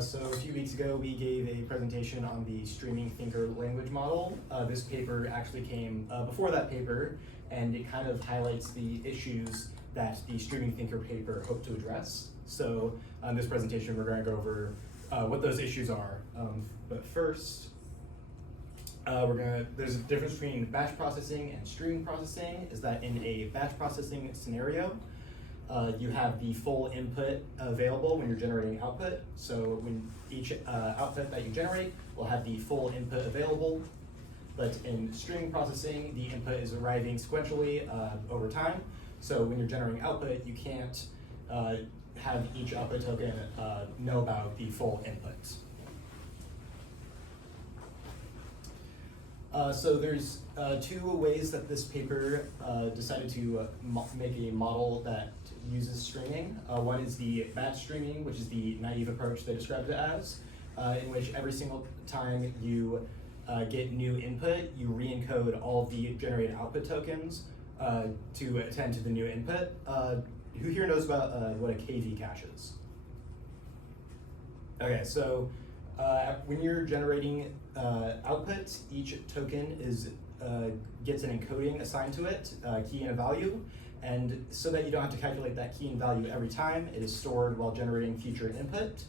So a few weeks ago, we gave a presentation on the streaming thinker language model. This paper actually came before that paper, and it kind of highlights the issues that the streaming thinker paper hoped to address. So on this presentation, we're going to go over what those issues are. But first, there's a difference between batch processing and streaming processing, is that in a batch processing scenario, you have the full input available when you're generating output. So when each output that you generate will have the full input available. But in streaming processing, the input is arriving sequentially over time. So when you're generating output, you can't have each output token know about the full input. So there's two ways that this paper decided to make a model that uses streaming. One is the batch streaming, which is the naive approach they described it as, in which every single time you get new input, you re-encode all the generated output tokens to attend to the new input. Who here knows about what a KV cache is? Okay, so when you're generating output, each token gets an encoding assigned to it, key and a value, and so that you don't have to calculate that key and value every time, it is stored while generating future input.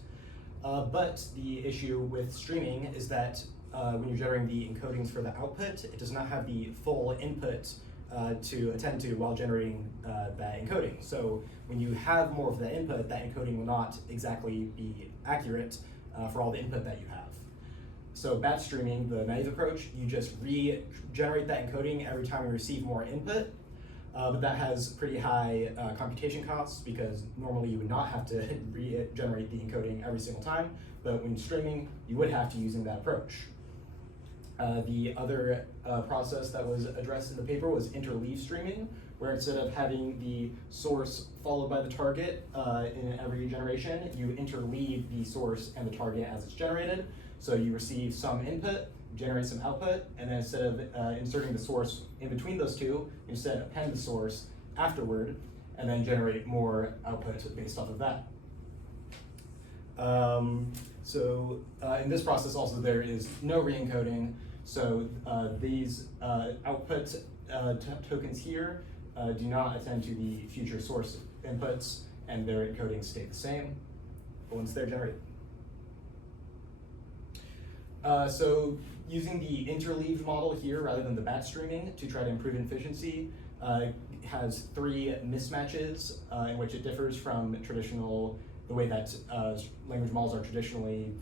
But the issue with streaming is that when you're generating the encodings for the output, it does not have the full input to attend to while generating that encoding. So when you have more of the input, that encoding will not exactly be accurate for all the input that you have. So batch streaming, the naive approach, you just regenerate that encoding every time you receive more input, but that has pretty high computation costs because normally you would not have to regenerate the encoding every single time, but when streaming, you would have to using that approach. The other process that was addressed in the paper was interleave streaming, where instead of having the source followed by the target in every generation, you interleave the source and the target as it's generated. So you receive some input, generate some output, and then instead of inserting the source in between those two, you instead append the source afterward, and then generate more output based off of that. In this process also there is no re-encoding, so these output tokens here do not attend to the future source inputs, and their encodings stay the same once they're generated. So using the interleaved model here rather than the batch streaming to try to improve efficiency has three mismatches in which it differs from the way that language models are traditionally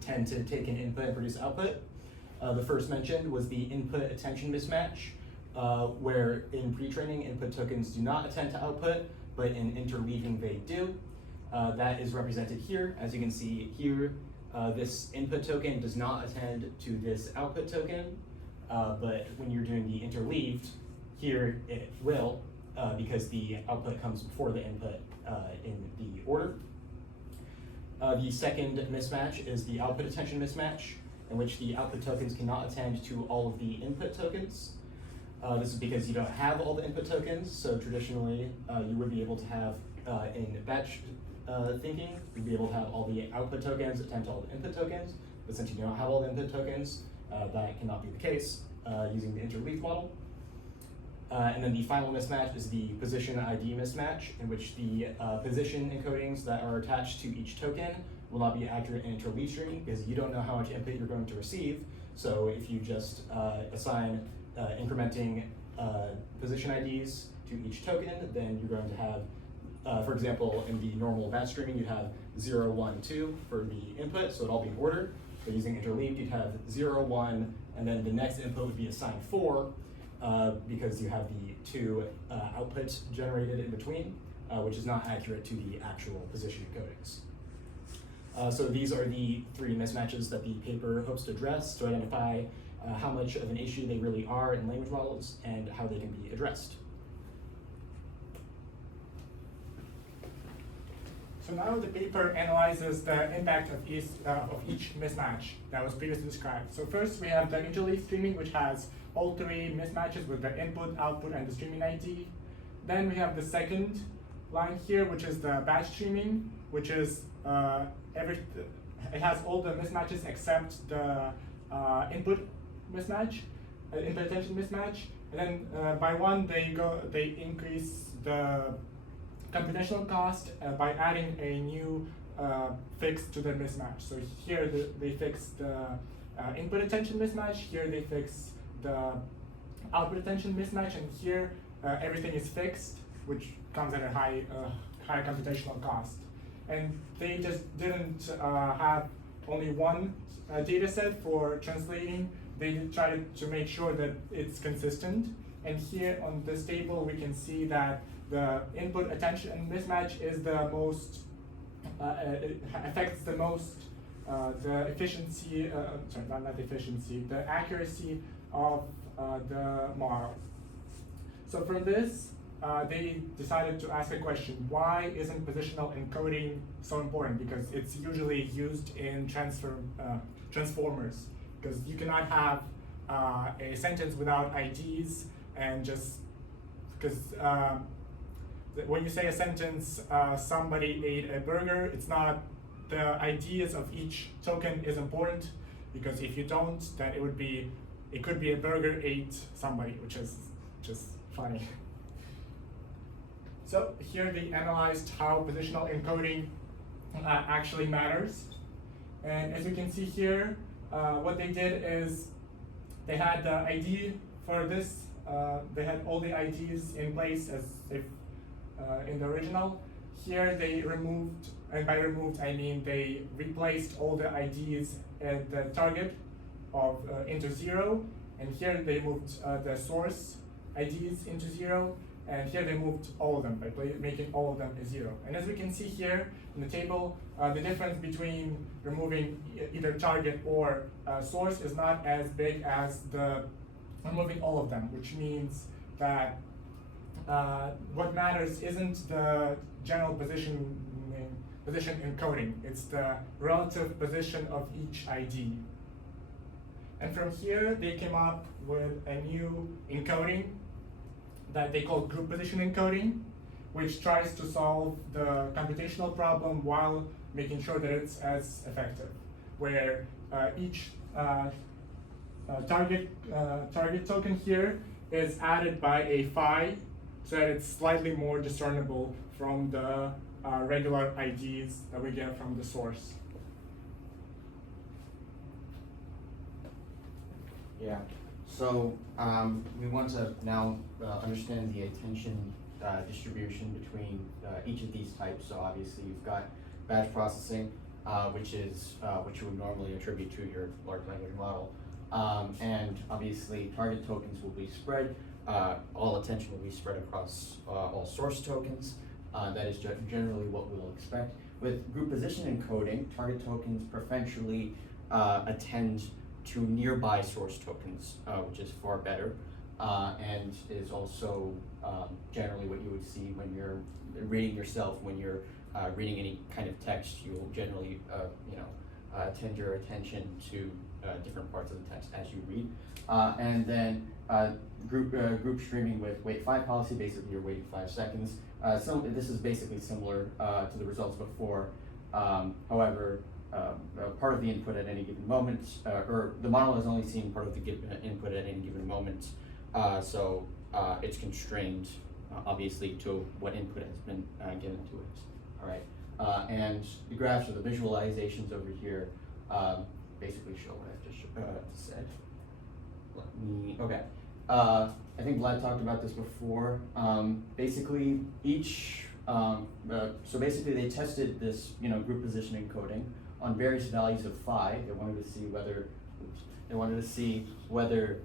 tend to take an input and produce output. The first mentioned was the input attention mismatch, where in pre-training input tokens do not attend to output, but in interleaving they do. That is represented here. As you can see here, this input token does not attend to this output token, but when you're doing the interleaved, here it will, because the output comes before the input in the order. The second mismatch is the output attention mismatch, in which the output tokens cannot attend to all of the input tokens. This is because you don't have all the input tokens, so traditionally you would be able to have, in batch thinking, you'd be able to have all the output tokens attend to all the input tokens, but since you don't have all the input tokens, that cannot be the case using the interleave model. And then the final mismatch is the position ID mismatch, in which the position encodings that are attached to each token will not be accurate in interleave streaming because you don't know how much input you're going to receive. So if you just assign incrementing position IDs to each token, then you're going to have, for example, in the normal batch streaming, you'd have 0, 1, 2 for the input, so it'd all be in order. But using interleaved, you'd have 0, 1, and then the next input would be assigned 4, because you have the two outputs generated in between, which is not accurate to the actual position encodings. So these are the three mismatches that the paper hopes to address to identify how much of an issue they really are in language models and how they can be addressed. So now the paper analyzes the impact of each mismatch that was previously described. So first we have the interleave streaming, which has all three mismatches with the input, output, and the streaming ID. Then we have the second line here, which is the batch streaming, which is it has all the mismatches except the input mismatch, input attention mismatch. And then by one, they increase the computational cost by adding a new fix to the mismatch. So here they fix the input attention mismatch, here they fix the output attention mismatch, and here everything is fixed, which comes at a high computational cost. And they just didn't have only one data set for translating. They tried to make sure that it's consistent. And here on this table, we can see that the input attention mismatch is the most, it affects the most the efficiency, sorry, not efficiency, the accuracy of the model. So from this, they decided to ask a question: why isn't positional encoding so important? Because it's usually used in transformers. Because you cannot have a sentence without IDs, and just because when you say a sentence, somebody ate a burger, it's not the ideas of each token is important, because if you don't, then it could be a burger ate somebody, which is just funny. So here they analyzed how positional encoding actually matters. And as you can see here, what they did is they had the ID for this, they had all the IDs in place as if in the original. Here they removed, and by removed I mean they replaced all the IDs at the target of into 0, and here they moved the source IDs into 0, and here they moved all of them by making all of them a 0. And as we can see here in the table, the difference between removing either target or source is not as big as the removing all of them, which means that what matters isn't the general position encoding, it's the relative position of each ID. And from here, they came up with a new encoding that they call group position encoding, which tries to solve the computational problem while making sure that it's as effective, where each target token here is added by a phi, so that it's slightly more discernible from the regular IDs that we get from the source. Yeah, so we want to now understand the attention distribution between each of these types. So obviously you've got batch processing, which is what you would normally attribute to your large language model. And obviously target tokens will be spread, all attention will be spread across all source tokens. That is generally what we'll expect. With group position encoding, target tokens preferentially attend to nearby source tokens, which is far better, and is also generally what you would see when you're reading yourself. When you're reading any kind of text, you'll generally attend your attention to different parts of the text as you read. And then group streaming with wait 5 policy, basically you're waiting 5 seconds. So this is basically similar to the results before. However, part of the input at any given moment, or the model is only seeing part of the input at any given moment, so it's constrained obviously to what input has been given to it. All right, and the graphs or the visualizations over here basically show what I've just said. Okay. I think Vlad talked about this before. Basically, each so basically they tested this group position encoding on various values of phi. They wanted to see whether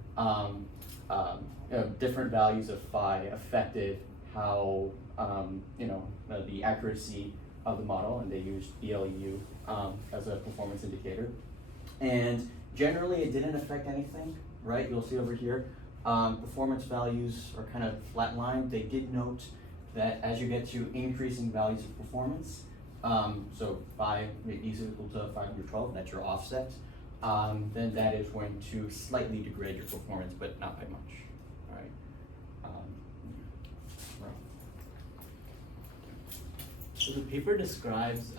different values of phi affected how the accuracy of the model, and they used BLU as a performance indicator. And generally, it didn't affect anything, right? You'll see over here, performance values are kind of flatlined. They did note that as you get to increasing values of performance, so phi is equal to 512, that's your offset, then that is going to slightly degrade your performance, but not by much, all right? So the paper describes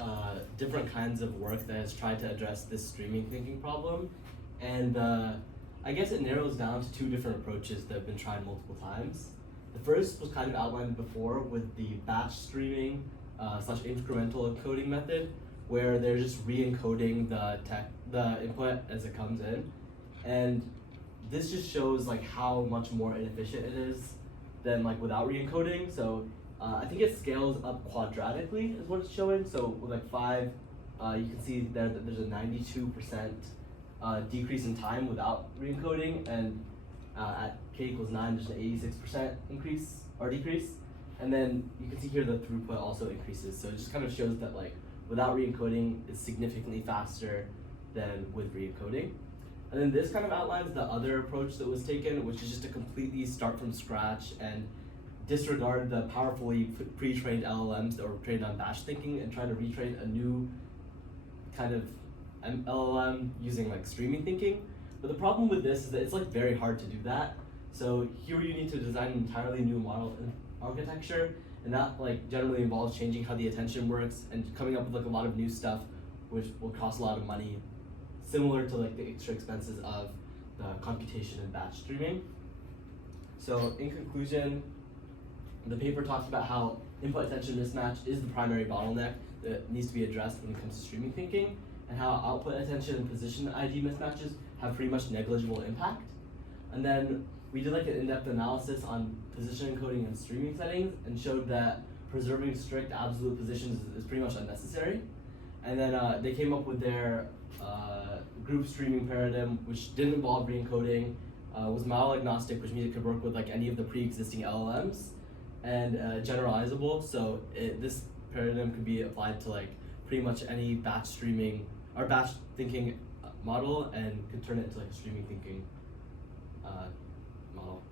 different kinds of work that has tried to address this streaming thinking problem, and I guess it narrows down to two different approaches that have been tried multiple times. The first was kind of outlined before with the batch streaming / incremental encoding method, where they're just re-encoding the input as it comes in, and this just shows like how much more inefficient it is than like without re-encoding. So I think it scales up quadratically is what it's showing. So with like 5, you can see there that there's a 92% decrease in time without re-encoding, and at k equals 9, there's an 86% increase or decrease. And then you can see here the throughput also increases. So it just kind of shows that like without re-encoding is significantly faster than with re-encoding. And then this kind of outlines the other approach that was taken, which is just to completely start from scratch and disregard the powerfully pre-trained LLMs that were trained on batch thinking and try to retrain a new kind of LLM using like streaming thinking. But the problem with this is that it's like very hard to do that. So here you need to design an entirely new model architecture, and that like generally involves changing how the attention works and coming up with like a lot of new stuff, which will cost a lot of money, similar to like the extra expenses of the computation and batch streaming. So in conclusion, the paper talks about how input attention mismatch is the primary bottleneck that needs to be addressed when it comes to streaming thinking, and how output attention and position ID mismatches have pretty much negligible impact. And then we did like an in-depth analysis on position encoding and streaming settings and showed that preserving strict absolute positions is pretty much unnecessary. And then they came up with their group streaming paradigm, which didn't involve re-encoding, was model agnostic, which means it could work with like any of the pre-existing LLMs, and generalizable. So this paradigm could be applied to like pretty much any batch streaming or batch thinking model, and could turn it into like a streaming thinking model.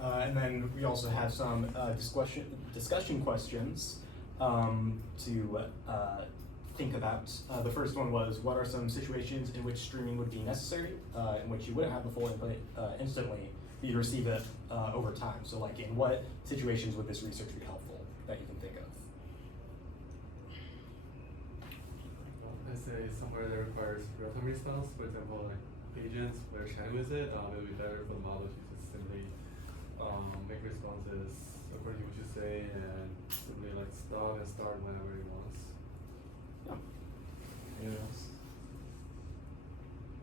And then we also have some discussion questions to think about. The first one was, what are some situations in which streaming would be necessary, in which you wouldn't have the full input instantly, but you'd receive it over time? So like in what situations would this research be helpful that you can think of? Let's say somewhere that requires real-time response, for example, like agents where chatting with it, it would be better for the model to just simply make responses according to what you say and simply like stop and start whenever it wants. Yeah. Anyone else?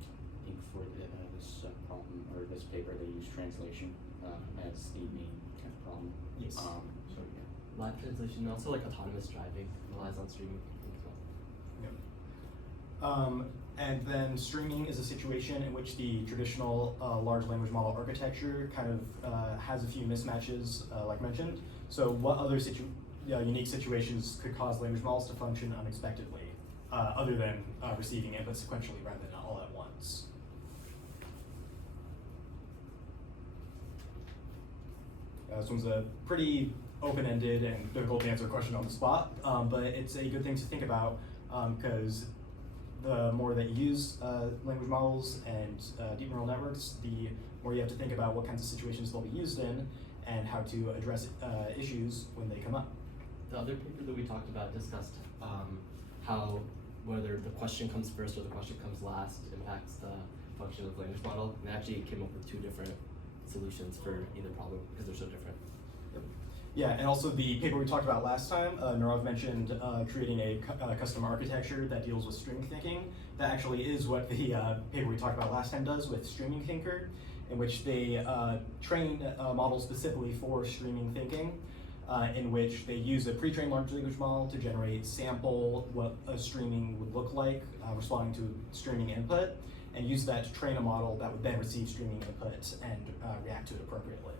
I think for this problem or this paper, they use translation as the main kind of problem. Yes. So yeah, live translation, and also like autonomous driving relies on streaming thinking as well. And then streaming is a situation in which the traditional large language model architecture kind of has a few mismatches, like mentioned. So what other unique situations could cause language models to function unexpectedly, other than receiving input sequentially rather than all at once? This one's a pretty open-ended and difficult to answer question on the spot, but it's a good thing to think about, because the more that you use language models and deep neural networks, the more you have to think about what kinds of situations they'll be used in and how to address issues when they come up. The other paper that we talked about discussed how whether the question comes first or the question comes last impacts the function of the language model, and actually it came up with 2 different solutions for either problem because they're so different. Yeah, and also the paper we talked about last time, Nirav mentioned creating a custom architecture that deals with streaming thinking. That actually is what the paper we talked about last time does with Streaming Thinker, in which they train models specifically for streaming thinking, in which they use a pre-trained large language model to generate sample what a streaming would look like, responding to streaming input, and use that to train a model that would then receive streaming input and react to it appropriately.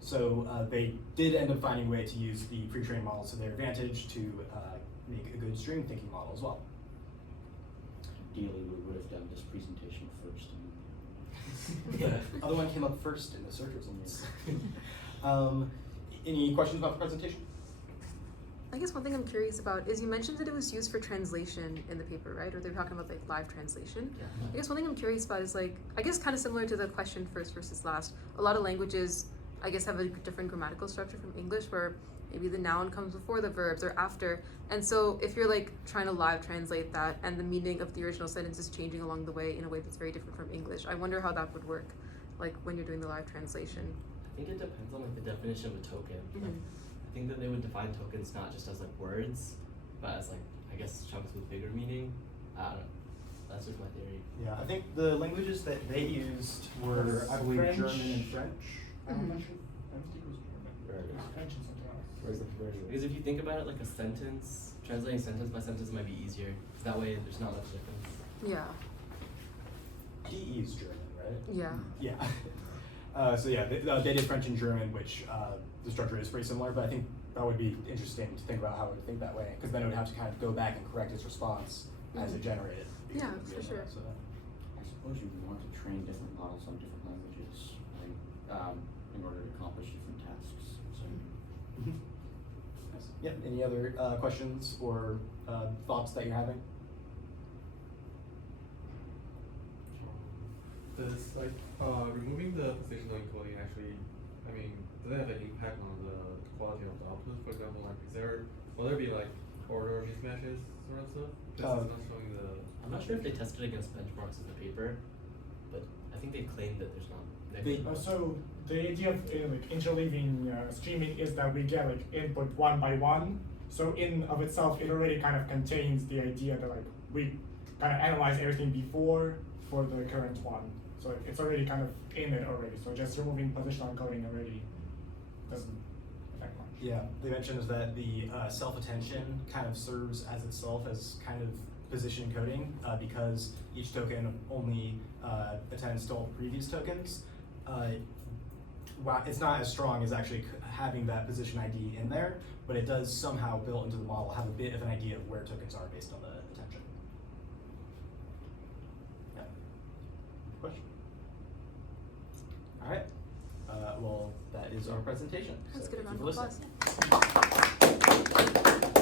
So they did end up finding a way to use the pre-trained models to their advantage to make a good streaming thinking model as well. Ideally, we would have done this presentation first. The other one came up first in the search results. Any questions about the presentation? I guess one thing I'm curious about is you mentioned that it was used for translation in the paper, right? Or they're talking about like live translation. Yeah. I guess one thing I'm curious about is like, I guess kind of similar to the question first versus last. A lot of languages I guess, have a different grammatical structure from English, where maybe the noun comes before the verbs or after. And so if you're like trying to live translate that and the meaning of the original sentence is changing along the way in a way that's very different from English, I wonder how that would work, like when you're doing the live translation. I think it depends on like the definition of a token. Like, Mhm. I think that they would define tokens not just as like words, but as like I guess chunks with bigger meaning. I don't know. That's just my theory. Yeah, I think the languages that they used were, I believe, French. German and French. I'm not sure. I think it was German. Where it is. French and something else. Where's it? Because if you think about it like a sentence, translating sentence by sentence might be easier. 'Cause that way there's not much difference. Yeah. DE is German, right? Yeah. Yeah. So yeah, they did French and German, which the structure is pretty similar, but I think that would be interesting to think about how it would think that way, because then it would have to kind of go back and correct its response as it generated. because Yeah, it would be for able to- sure. so- I suppose you would want to train different models on different languages, right? In order to accomplish different tasks. So Mhm. Nice. Yeah, any other questions or thoughts that you're having? Does like removing the positional encoding actually, I mean, does it have an impact on the quality of the output? For example, like will there be like order mismatches sort of stuff? Because it's not showing the. I'm not sure if they tested against benchmarks in the paper, but I think they claimed that there's not. So the idea of like interleaving streaming is that we get like input one by one. So in of itself, it already kind of contains the idea that like we kind of analyze everything before for the current one. So it's already kind of in it already. So just removing positional encoding already doesn't affect much. Yeah, they mentioned that the self-attention kind of serves as itself as kind of position encoding because each token only attends to all the previous tokens. While it's not as strong as actually having that position ID in there, but it does somehow built into the model have a bit of an idea of where tokens are based on the attention. Yeah. Question? All right. Well, that is our presentation. That's So good thank amount you of for applause. listening.